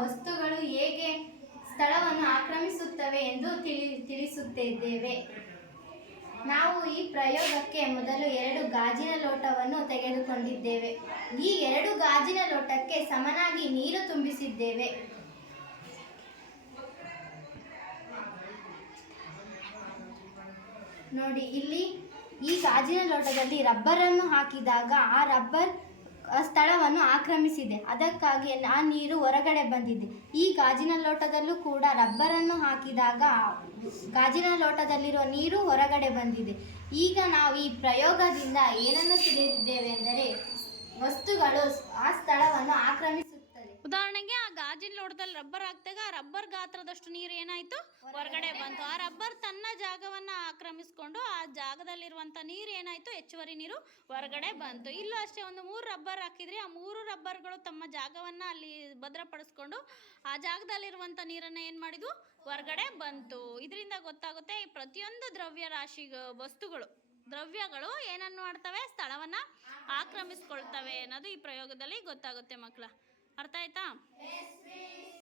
ವಸ್ತುಗಳು ಹೇಗೆ ಸ್ಥಳವನ್ನು ಆಕ್ರಮಿಸುತ್ತವೆ ಎಂದು ತಿಳಿಸುತ್ತಿದ್ದೇವೆ. ನಾವು ಈ ಪ್ರಯೋಗಕ್ಕೆ ಮೊದಲು 2 ಗಾಜಿನ ಲೋಟವನ್ನು ತೆಗೆದುಕೊಂಡಿದ್ದೇವೆ. ಈ 2 ಗಾಜಿನ ಲೋಟಕ್ಕೆ ಸಮನಾಗಿ ನೀರು ತುಂಬಿಸಿದ್ದೇವೆ. ನೋಡಿ, ಇಲ್ಲಿ ಈ ಗಾಜಿನ ಲೋಟದಲ್ಲಿ ರಬ್ಬರನ್ನು ಹಾಕಿದಾಗ ಆ ರಬ್ಬರ್ ಸ್ಥಳವನ್ನು ಆಕ್ರಮಿಸಿದೆ. ಅದಕ್ಕಾಗಿ ಆ ನೀರು ಹೊರಗಡೆ ಬಂದಿದೆ. ಈ ಗಾಜಿನ ಲೋಟದಲ್ಲೂ ಕೂಡ ರಬ್ಬರನ್ನು ಹಾಕಿದಾಗ ಗಾಜಿನ ಲೋಟದಲ್ಲಿರೋ ನೀರು ಹೊರಗಡೆ ಬಂದಿದೆ. ಈಗ ನಾವು ಈ ಪ್ರಯೋಗದಿಂದ ಏನನ್ನು ತಿಳಿದಿದ್ದೇವೆ ಎಂದರೆ, ವಸ್ತುಗಳು ಆ ಸ್ಥಳವನ್ನು ಆಕ್ರಮಿಸುತ್ತದೆ. ಉದಾಹರಣೆಗೆ ಆ ಗಾಜಿನ ಲೋಟದಲ್ಲಿ ರಬ್ಬರ್ ಹಾಕಿದಾಗ ಆ ರಬ್ಬರ್ ಗಾತ್ರದಷ್ಟು ನೀರು ಏನಾಯಿತು, ಹೊರಗಡೆ ಬಂತು. ಆ ರಬ್ಬರ್ ತನ್ನ ಜಾಗವನ್ನು ಆಕ್ರಮಿಸ್ಕೊಂಡು ಆ ಜಾಗದಲ್ಲಿರುವಂಥ ನೀರು ಏನಾಯಿತು, ಹೆಚ್ಚುವರಿ ನೀರು ಹೊರಗಡೆ ಬಂತು. ಇಲ್ಲೂ ಅಷ್ಟೇ, ಒಂದು 3 ರಬ್ಬರ್ ಹಾಕಿದ್ರಿ, ಆ 3 ರಬ್ಬರ್ಗಳು ತಮ್ಮ ಜಾಗವನ್ನು ಅಲ್ಲಿ ಭದ್ರಪಡಿಸ್ಕೊಂಡು ಆ ಜಾಗದಲ್ಲಿರುವಂಥ ನೀರನ್ನು ಏನು ಮಾಡಿದ್ವು, ಹೊರಗಡೆ ಬಂತು. ಇದರಿಂದ ಗೊತ್ತಾಗುತ್ತೆ ಈ ಪ್ರತಿಯೊಂದು ದ್ರವ್ಯರಾಶಿ ದ್ರವ್ಯಗಳು ಏನನ್ನು ಮಾಡ್ತವೆ, ಸ್ಥಳವನ್ನು ಆಕ್ರಮಿಸ್ಕೊಳ್ತವೆ ಅನ್ನೋದು ಈ ಪ್ರಯೋಗದಲ್ಲಿ ಗೊತ್ತಾಗುತ್ತೆ ಮಕ್ಕಳ. ಅರ್ಥ ಆಯ್ತಾ?